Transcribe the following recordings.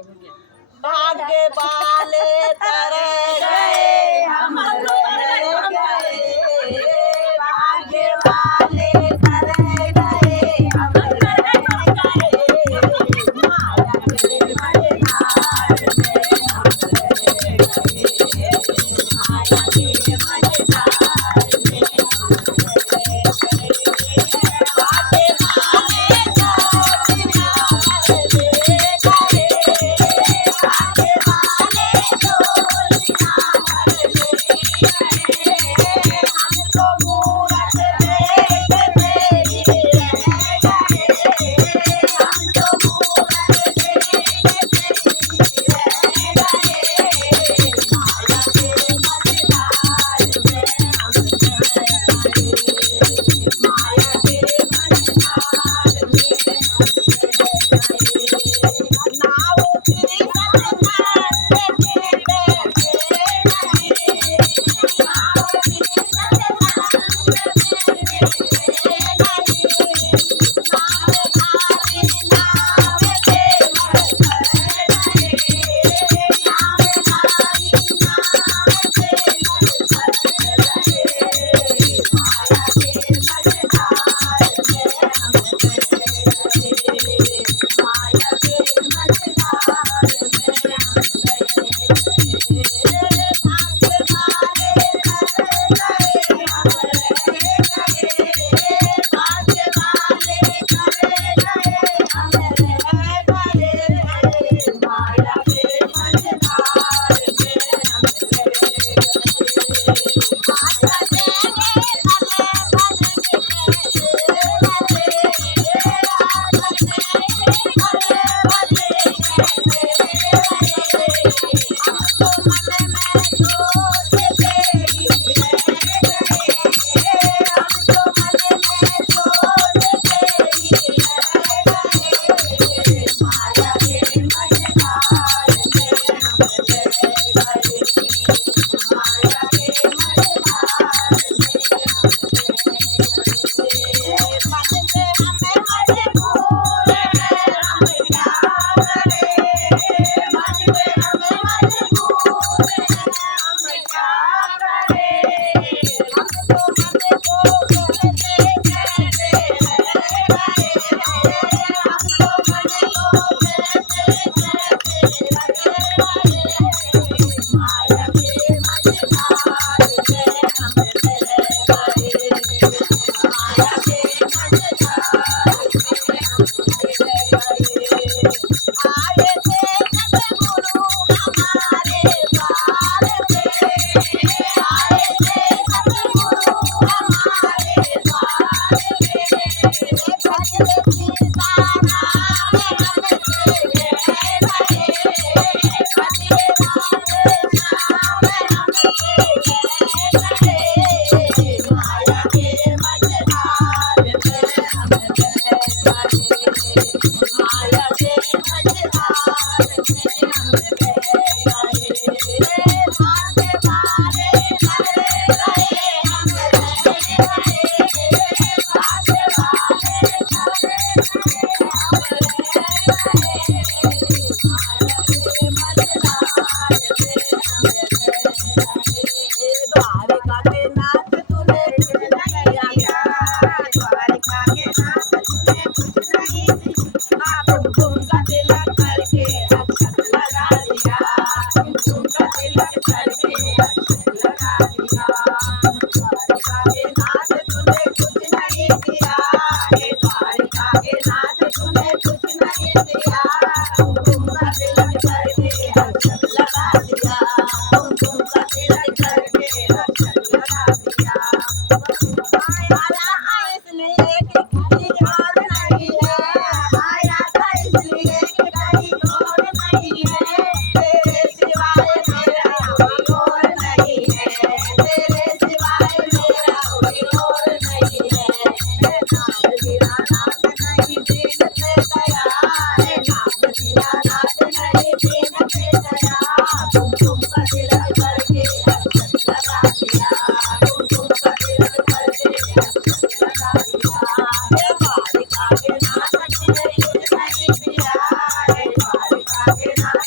भाग्य वाले तर गए हम रह गए, भाग्य वाले तर गए हम रह गए, माया के मझधार में हम रह गए, माया के मझधार में हम रह गए, भाग्य वाले छोड़ना मर दे गए, भाग्य वाले छोड़ना मर दे गए, हम तो मूरत देख तेरी रह गए, हम तो मूरत देख तेरी रह गए, माया के मझधार में हम रह गए, माया के मझधार में नाव तेरी सतसंग के बैठे नहीं, नाव तेरी सतसंग के बैठे नहीं, नाव खाली नाव पे मर गए, नाव खाली नाव पे मर गए, माया के मझधार में हम रह गए, माया के मझधार में हम रह गए, भाग्य वाले तर गए हम रह गए, भाग्य वाले तर गए हम रह गए, माया के मझधार में हम रह गए, माता देंगे भले भजन कहते भले, राधा देंगे भले भले कहते रहे, हम तो मन में सोच तेरी रह गए, हम तो मन में सोच तेरी रह गए, माया के मझधार में हम रह गए, माया के मझधार मन से हमें मजबूर है हम क्या करें, मन से हमें मजबूर है हम क्या करें, हम तो मन को कहते कहते रह गए, हम तो मन को कहते कहते रह गए, माया के मझधार में हम रह गए, माया के मझधार में हम रह गए, आए थे सतगुरु हमारे द्वार पे, आए थे सतगुरु हमारे द्वार पे, भजन सीताराम हमसे कह गए, भजे राधे श्याम हमसे कह गए, माया के मझधार में हम रह गए, माया के मझधार में हम रह गए, भाग्य वाले तर गए हम रह गए, भाग्य वाले तर गए हम रह गए, माया के मझधार में हम रह गए, द्वारिका के नाथ तूने कुछ नहीं किया, द्वारिका के नाथ तूने कुछ नहीं दिया, कुमकुम का तिलक करके अक्षत लगा दिया, कुमकुम का तिलक करके अक्षत लगा दिया, द्वारिका के नाथ तूने कुछ नहीं दिया, हे द्वारिका के नाथ तूने कुछ नहीं दिया, कुमकुम का तिलक करके अक्षत लगा दिया, कुमकुम का तिलक करके अक्षत लगा दिया, आया था इसलिए कि कहीं और नहीं है, आया था इसलिए कि कहीं और नहीं है, तेरे सिवाय मेरा कोई और नहीं है, तेरे सिवाय मेरा कोई और नहीं है, नाम गिरा नाथ नहीं दीन पे दया, नाम गिरा नाथ नहीं दीन पे दया, कुमकुम का तिलक करके अक्षत लगा दिया, कुमकुम का तिलक करके अक्षत लगा दिया, हे द्वारिका के नाथ तूने कुछ नहीं दिया, हे द्वारिका के नाथ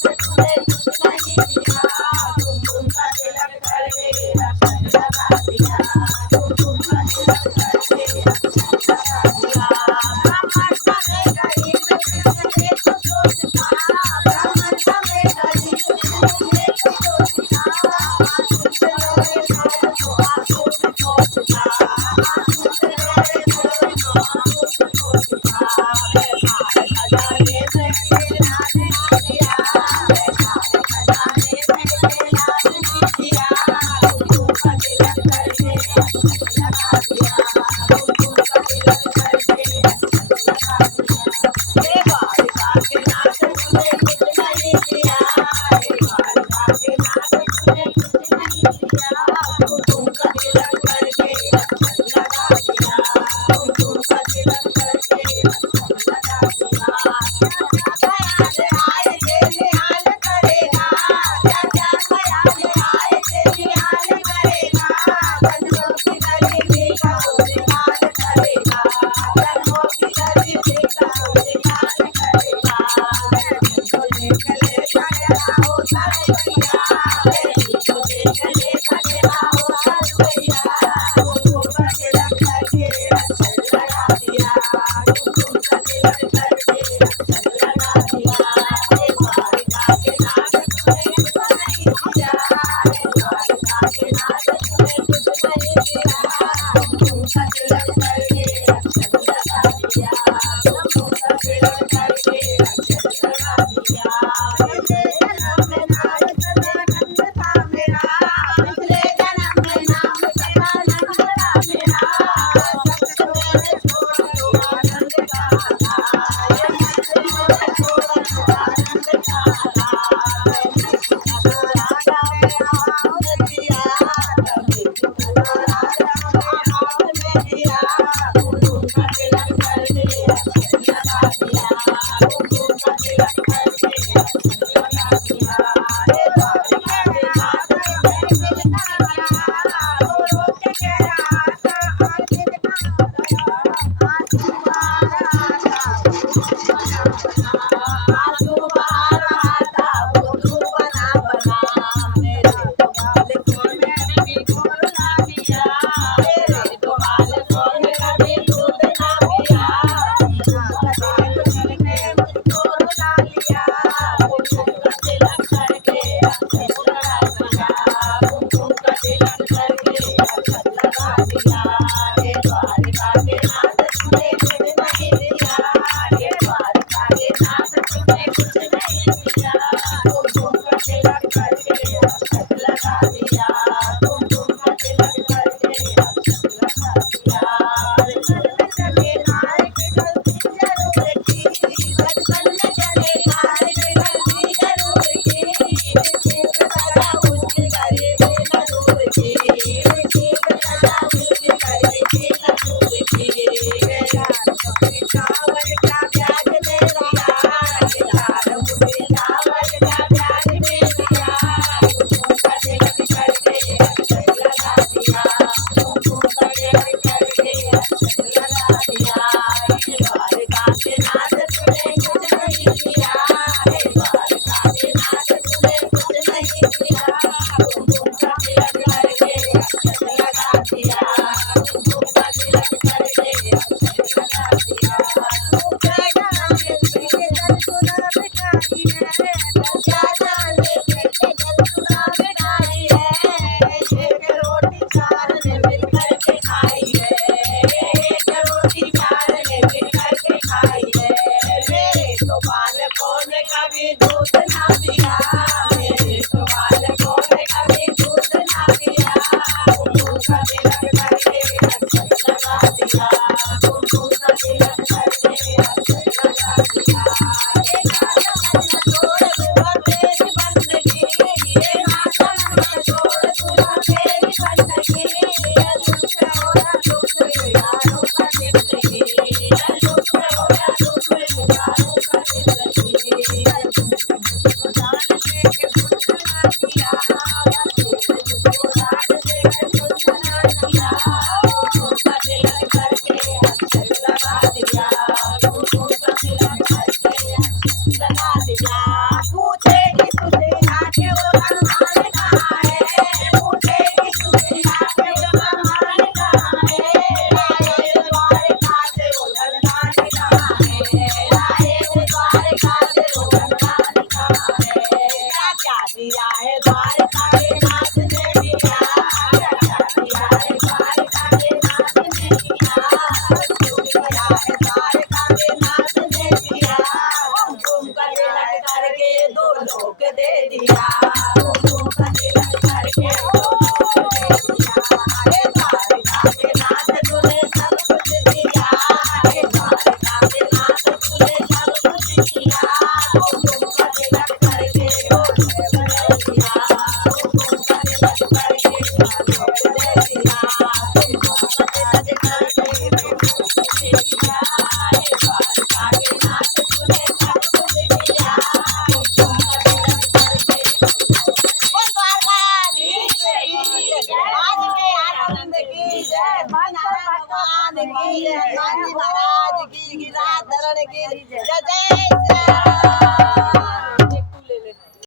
भगवान की, हनुमान जी महाराज की, गिरिराज धरण की जय जय श्री राम।